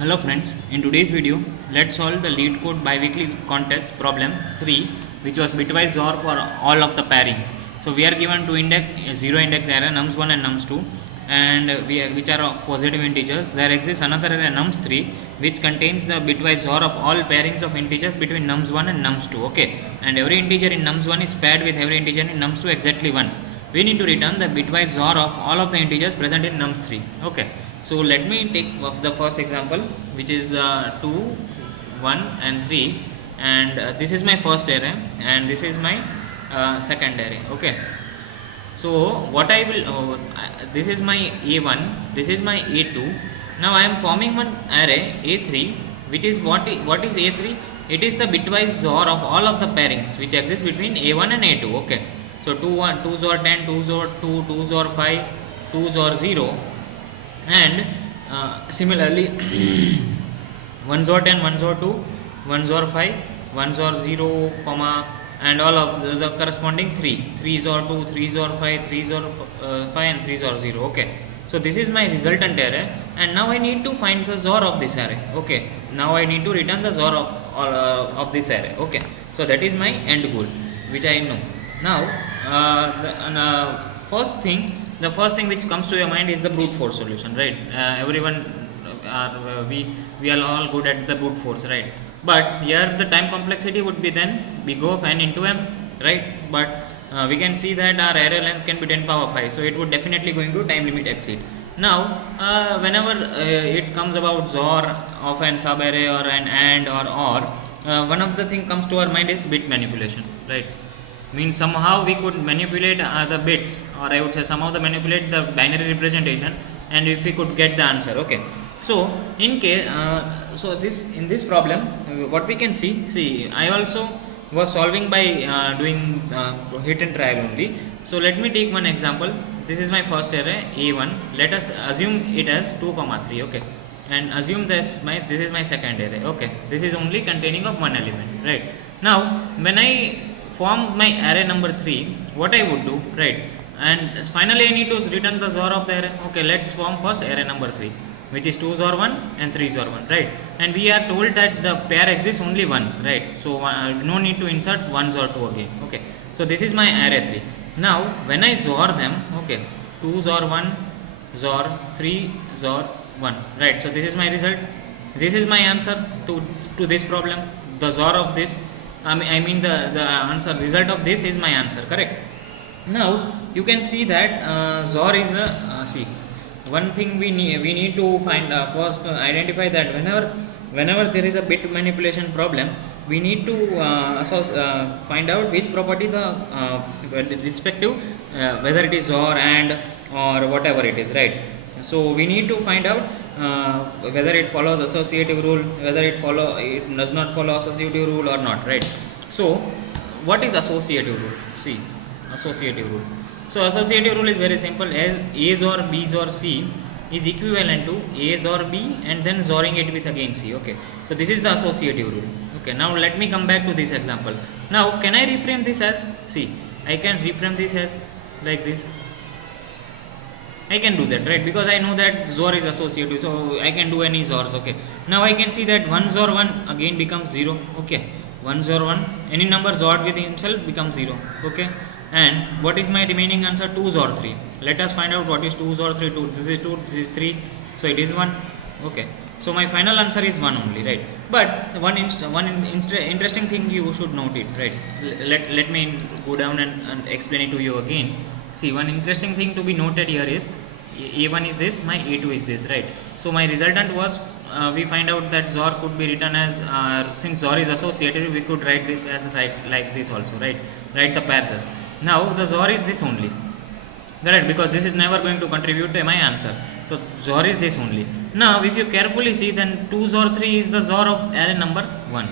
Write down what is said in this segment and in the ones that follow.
Hello friends, in today's video, let's solve the Leetcode biweekly contest problem 3, which was bitwise XOR for all of the pairings. So we are given two zero index array nums1 and nums2, and which are of positive integers. There exists another array nums3 which contains the bitwise XOR of all pairings of integers between nums1 and nums2. Okay, and every integer in nums1 is paired with every integer in nums2 exactly once. We need to return the bitwise XOR of all of the integers present in nums3. Okay. So let me take the first example, which is 2, 1 and 3, and this is my first array and this is my second array. Okay, so what I will this is my A1, this is my A2. Now I am forming one array A3, which is what is A3? It is the bitwise XOR of all of the pairings which exist between A1 and A2. Okay, so 2 XOR 10, 2 XOR 2, 2 XOR 5, 2 XOR 0, and similarly 1 XOR 10, 1 XOR 2, 1 XOR 5, 1 XOR 0, comma, and all of the corresponding 3 XOR 2, 3 XOR 5, 3 XOR 5 and 3 XOR 0. Okay, so this is my resultant array, and now I need to find the XOR of this array. Okay, now I need to return the XOR of this array. Okay, so that is my end goal, which I know. Now the first thing which comes to your mind is the brute force solution, right? Everyone we are all good at the brute force, right? But here the time complexity would be then big of n into m, right? But we can see that our array length can be 10 power 5, so it would definitely going to time limit exceed. Now whenever it comes about XOR of an sub array or an AND or one of the thing comes to our mind is bit manipulation, right? Means somehow we could manipulate the bits, or I would say somehow manipulate the binary representation, and if we could get the answer. Okay, so in case in this problem what we can see I also was solving by doing hit and trial only. So let me take one example. This is my first array A1. Let us assume it as 2, 3. Okay, and assume this is my second array. Okay, this is only containing of one element, right? Now when I form my array number 3, what I would do, right? And finally I need to return the XOR of the array. Okay, let's form first array number 3, which is 2 XOR 1 and 3 XOR 1, right? And we are told that the pair exists only once, right? So no need to insert 1 XOR 2 again. Okay, so this is my array 3. Now when I XOR them, okay, 2 XOR 1 XOR 3 XOR 1, right? So this is my result. This is my answer to this problem. The XOR of this, I mean the answer result of this is my answer, correct? Now you can see that XOR is a one thing we need to find first identify that whenever there is a bit manipulation problem, we need to find out which property the respective whether it is XOR and or whatever it is, right? So we need to find out whether it follows associative rule, whether it does not follow associative rule or not, right? So what is associative rule? See, associative rule. So associative rule is very simple, as A XOR B XOR C is equivalent to A XOR B and then XORing it with again C. Okay, so this is the associative rule. Okay, now let me come back to this example. Now can I reframe this as, see, I can reframe this as like this. I can do that, right? Because I know that XOR is associative, so I can do any XORs. Okay, now I can see that 1 XOR 1 again becomes 0. Okay, 1 XOR 1, any number XORed with himself becomes 0. Okay, and what is my remaining answer? 2 XOR 3. Let us find out what is 2 XOR 3. 2, this is 2, this is 3, so it is 1. Okay, so my final answer is 1 only, right? But one interesting thing you should note it, right? Let me go down and explain it to you again. See, one interesting thing to be noted here is A1 is this, my A2 is this, right? So my resultant was we find out that XOR could be written as since XOR is associative, we could write this as like this also, right? Write the pairs as. Now the XOR is this only, correct? Because this is never going to contribute to my answer. So XOR is this only. Now if you carefully see, then 2 XOR 3 is the XOR of array number 1.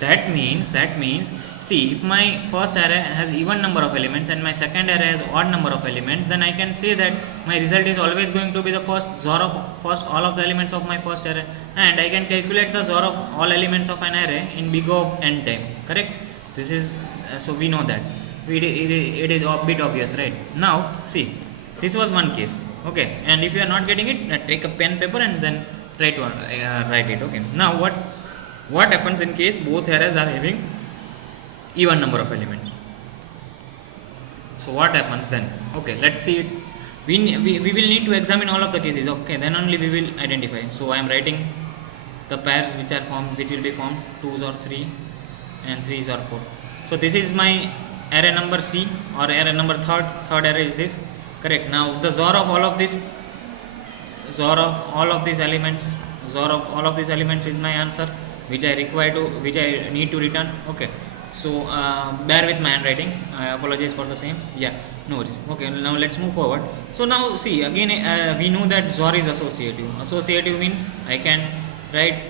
That means, see, if my first array has even number of elements and my second array has odd number of elements, then I can say that my result is always going to be the first XOR of all of the elements of my first array, and I can calculate the XOR of all elements of an array in big O of n time, correct? This is so we know that it is a bit obvious, right? Now see, this was one case. Okay, and if you are not getting it, take a pen paper and then write it. Okay, now what happens in case both arrays are having even number of elements? So what happens then? Okay, let's see it. We will need to examine all of the cases. Okay, then only we will identify. So I am writing the pairs which are formed, which will be formed 2s or 3 and 3s or 4. So this is my array number C, or array number third array is this, correct? Now the XOR of all of this, XOR of all of these elements, XOR of all of these elements is my answer, which I require to, which I need to return. Okay, so bear with my handwriting, I apologize for the same. Yeah, no worries. Okay, now let's move forward. So now see again, we know that XOR is associative. Associative means I can write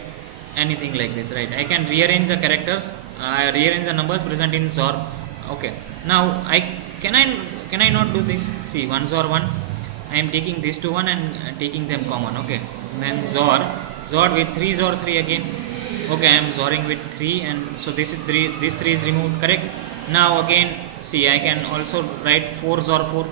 anything like this, right? I can rearrange the characters, rearrange the numbers present in XOR. Okay, now can I not do this? See, 1 XOR 1, I am taking this to 1 and taking them common. Okay, then XOR with 3 XOR 3 again. Okay, I am XORing with 3, and so this is 3, this 3 is removed, correct? Now again, see, I can also write 4 XOR 4.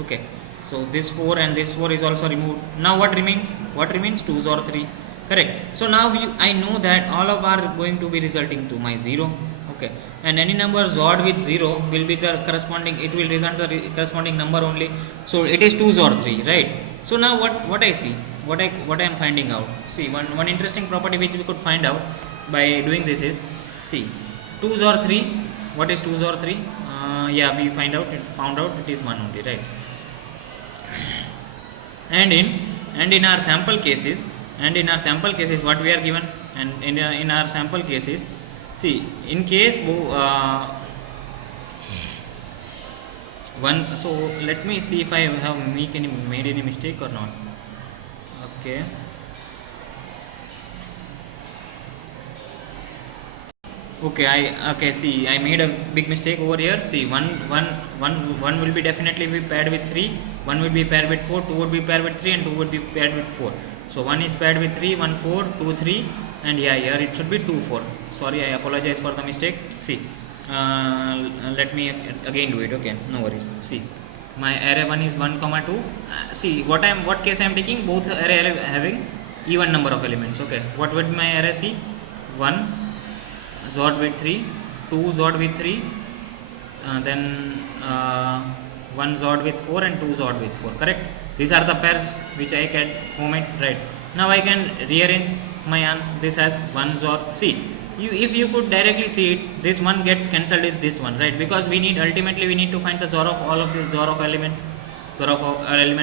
Okay, so this 4 and this 4 is also removed. Now what remains? 2 XOR 3, correct? So now I know that all of are going to be resulting to my 0. Okay, and any number XORed with 0 will be the corresponding, it will result the corresponding number only. So it is 2 XOR 3, right? So now what I see, what I am finding out. See, one interesting property which we could find out by doing this is, see, 2 XOR 3. What is 2 XOR 3? Yeah, we found out it is 1 only, right? And in our sample cases, what we are given, and in our sample cases, see, in case one, so let me see if I have made any mistake or not. Okay, see, I made a big mistake over here. See, one will be definitely be paired with 3, 1 will be paired with 4, 2 would be paired with 3, and 2 would be paired with 4. So 1 is paired with 3, 1 4, 2 3, and yeah, here it should be 2 4. Sorry, I apologize for the mistake. See, let me again do it. Okay, no worries. See, my array 1 is 1 comma 2. See, what case I am taking, both array having even number of elements. Okay, what would my array see? 1 XORed with 3, 2 XORed with 3, then 1 XORed with 4, and 2 XORed with 4, correct? These are the pairs which I can form it, right? Now I can rearrange my answer, this as 1 XOR. See, if you could directly see it, this one gets cancelled with this one, right? Because ultimately we need to find the XOR of all of these XOR of elements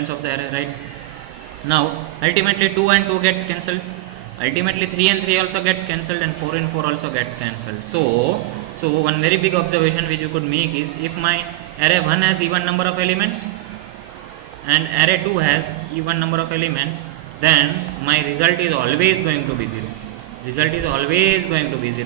of the array, right? Now ultimately 2 and 2 gets cancelled, ultimately 3 and 3 also gets cancelled, and 4 and 4 also gets cancelled. So one very big observation which you could make is, if my array 1 has even number of elements and array 2 has even number of elements, then my result is always going to be 0.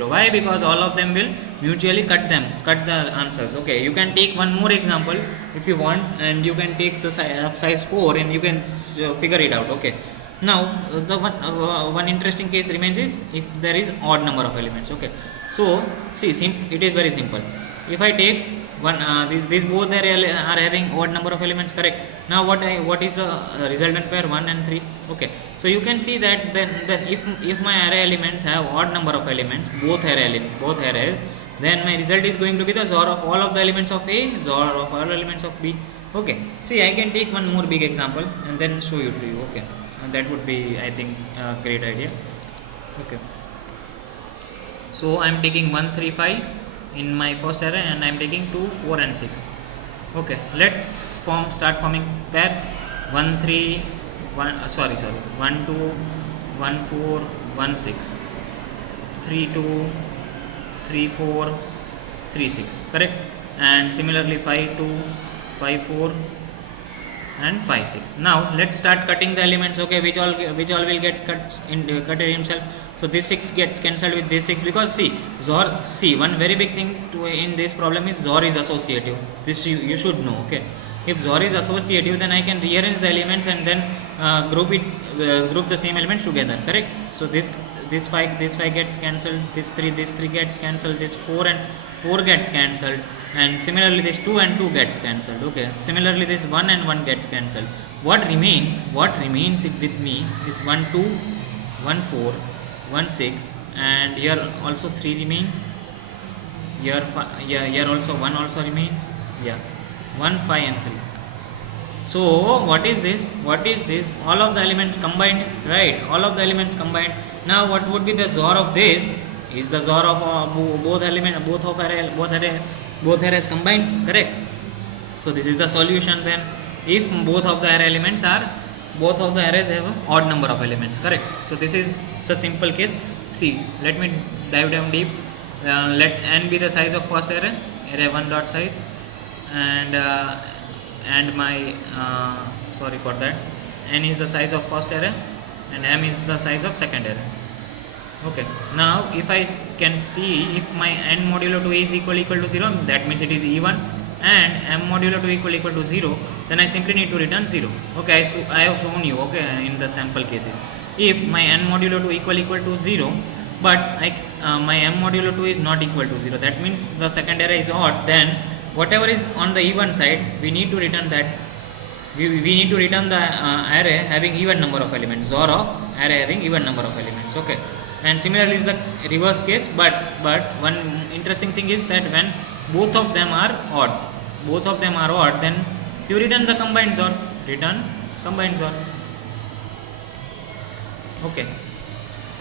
Why? Because all of them will mutually cut the answers. Okay, you can take one more example if you want, and you can take the size 4 and you can figure it out. Okay, now the one interesting case remains is if there is odd number of elements. Okay, so see, it is very simple. If I take one, these both are having odd number of elements, correct? Now what is the resultant pair 1 and 3? Okay, so you can see that then if my array elements have odd number of elements, both arrays, then my result is going to be the XOR of all of the elements of A, XOR of all elements of B. Okay, see, I can take one more big example and then show it to you. Okay, and that would be, I think, a great idea. Okay, so I am taking 1 3 5 in my first array, and I am taking 2 4 and 6. Okay, let's start forming pairs. 1 3 1 sorry 1 2 1 4 1 6, 3 2 3 4 3 6, correct? And similarly 5 2 5 4 and 5 6. Now let's start cutting the elements. Okay, which all will get cut himself. So this 6 gets cancelled with this 6, because see, XOR, see, one very big thing in this problem is XOR is associative. This you should know. Okay, if XOR is associative, then I can rearrange the elements and then group the same elements together, correct? So this 5 gets cancelled, this 3 gets cancelled, this 4 and 4 gets cancelled, and similarly this 2 and 2 gets cancelled. Okay, similarly this 1 and 1 gets cancelled. What remains with me is 1 2 1 4, 1 6, and here also 3 remains. Here also 1 also remains. Yeah, 1 5 and 3. So what is this? What is this? All of the elements combined, right? All of the elements combined. Now what would be the XOR of this? Is the XOR of both element, both arrays combined, correct? So this is the solution then. If both of the array elements are, both of the arrays have an odd number of elements, correct? So this is the simple case. See, let me dive down deep. Let n be the size of first array 1 dot size, and my sorry for that, n is the size of first array and m is the size of second array. Okay, now if I can see, if my n modulo 2 is equal to 0, that means it is even, and m modulo 2 equal to 0, then I simply need to return 0. Okay, so I have shown you, okay, in the sample cases. If my n modulo 2 equal to 0, but my m modulo 2 is not equal to 0, that means the second array is odd, then whatever is on the even side, we need to return that. We need to return the array having even number of elements, XOR of array having even number of elements. Okay, and similarly is the reverse case, but one interesting thing is that when both of them are odd, then you return the combined XOR. Okay,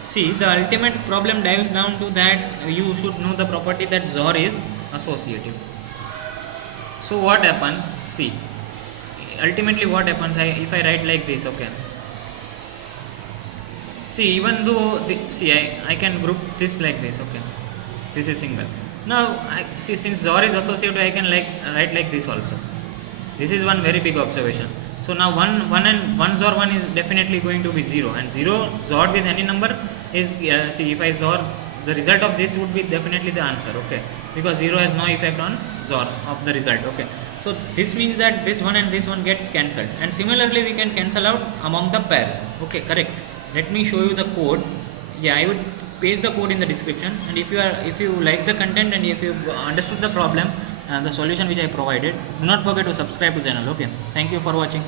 see, the ultimate problem dives down to that you should know the property that XOR is associative. So what happens? See, ultimately what happens, if I write like this, okay, see, even though I can group this like this, okay, this is single. Now see, since XOR is associative, I can write like this also. This is one very big observation. So now one XOR 1 is definitely going to be 0, and 0 XOR with any number is see, if I XOR, the result of this would be definitely the answer, okay, because 0 has no effect on XOR of the result. Okay, so this means that this one and this one gets cancelled, and similarly we can cancel out among the pairs. Okay, correct. Let me show you the code. Yeah, I would paste the code in the description, and if you like the content and if you understood the problem, the solution which I provided, do not forget to subscribe to the channel. Okay, thank you for watching.